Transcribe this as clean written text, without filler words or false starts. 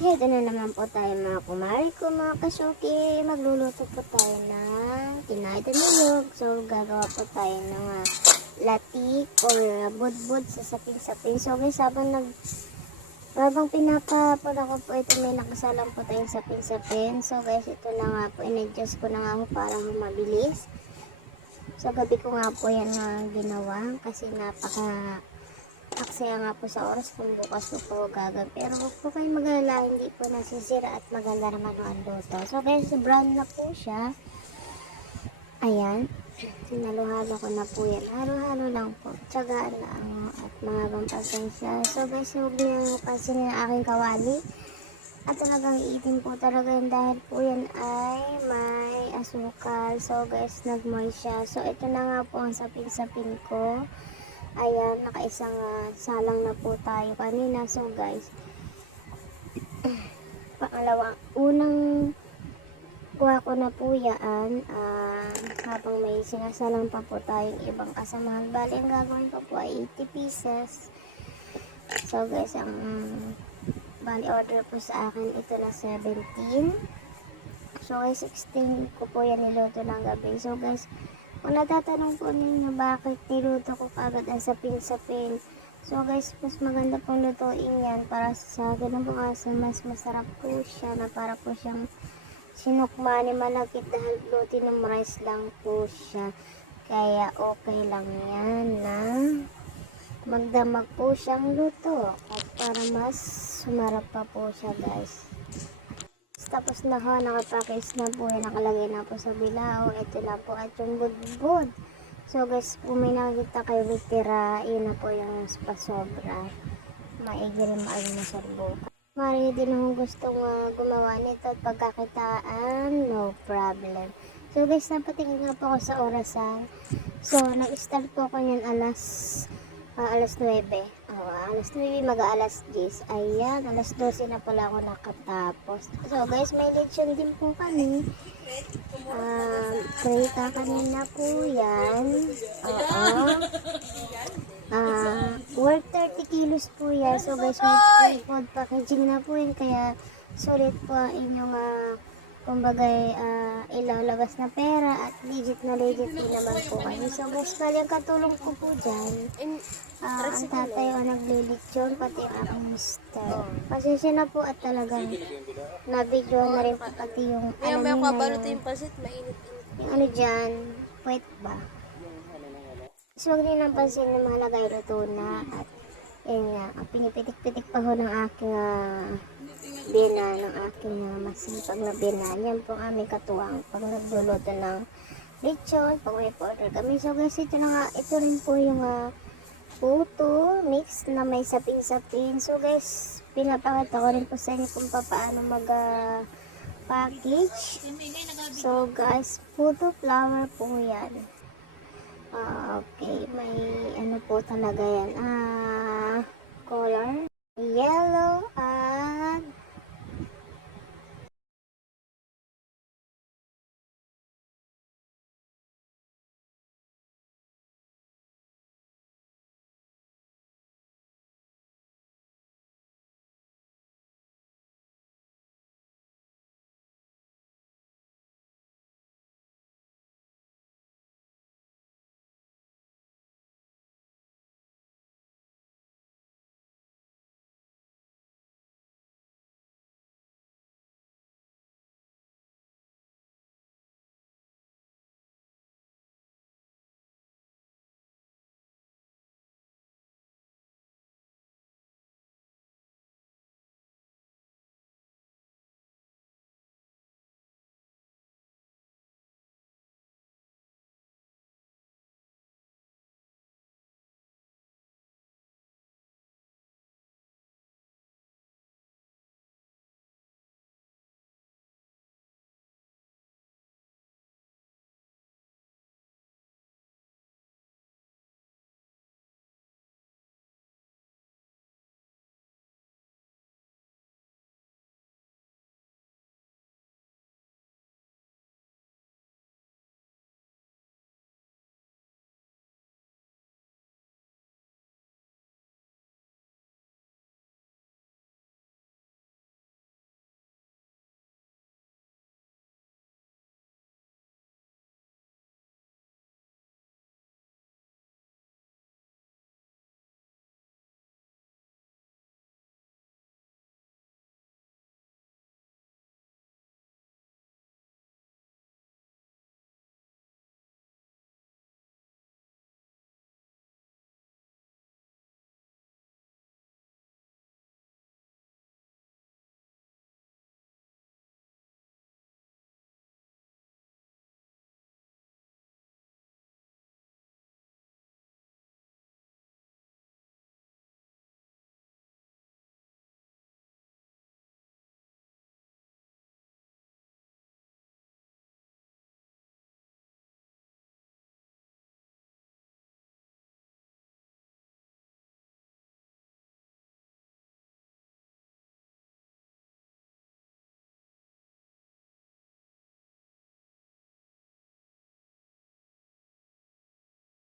Heto na naman po tayo mga kumari ko, mga kasuki. Magluluto po tayo ng tinay niyog. So, gagawa po tayo ng latik or budbud sa sapin-sapin. So, guys, habang pinapapula ko po ito, may nakasalang po tayong sapin-sapin. So, guys, ito na nga po, in-adjust ko na nga po para mabilis. So, gabi ko nga po yan ginawa kasi aksaya nga po sa oras kung bukas po gagawin. Pero huwag po kayo mag-alala, hindi po nasisira at maganda naman ang luto. So guys, brown na po siya. Ayan. Sinaluhalo ko na po yan. Halo-halo lang po. Tiyagaan lang at mahabang pasensya. So guys, huwag niyo pansinin ang aking kawali. At talagang iitin po talaga yun dahil po yan ay may asukal. So guys, nag-moist siya. So ito na nga po ang sapin-sapin ko. Ayan, nakaisang salang na po tayo kanina. So guys, unang kuha ko na po yan habang may sinasalang pa po tayong ibang kasamahan. Bali, ang gagawin ko po ay 80 pieces. So guys, ang bali order po sa akin ito na 17. So guys, 16 ko po yan niluto ng gabi. So guys, kung natatanong po ninyo bakit niluto ko kagad ang sapin-sapin. So guys, mas maganda pong lutuin yan para sa ganun po kasi mas masarap po siya na para po siyang sinukma ni malagkit dahil glutinous rice lang po siya. Kaya okay lang yan na magdamag po siyang luto at para mas sumarap pa po siya guys. Tapos na ho, nakapakis na po yan, nakalagay na po sa bilao. Ito na po at yung budbud. So guys, kung may nakikita kayo litira, yun na po yung pasobra. Maigi rin maayon na sa buka. Mari din akong gustong gumawa nito at pagkakitaan, no problem. So guys, napatingin nga po ako sa orasan. So, nag-start po ako yan alas 9. Alas 9, mag-alas 10. Ayan, alas 12 na pala ako nakatapos. So guys, may lechon din po kami. Prita kanina po yan. Worth 30 kilos po yan. So guys, may food packaging na po yun. Kaya sulit po ang inyong kumbaga ilalabas na pera at legit na legit din naman po kayo. So guys, bali ang katulong ko po dyan, ang tatay ang naglilitsyon, pati ang aking mister. Pasensya na po at talagang na-video na rin po pati yung yung ano dyan, puwet ba? So huwag din ang pansin na mahalaga yung luto na at yun nga, pinipitik-pitik pa ho ng aking bina, ng aking masipag na bina. Yan po ang aming katuwang pag nagluluto ng lechon, pag may order kami. So guys, ito na nga, ito rin po yung puto mix na may sapin-sapin. So guys, pinapakita ko rin po sa inyo kung paano package. So guys, puto flour po yan. Okay, may ano po talaga yan. Color yellow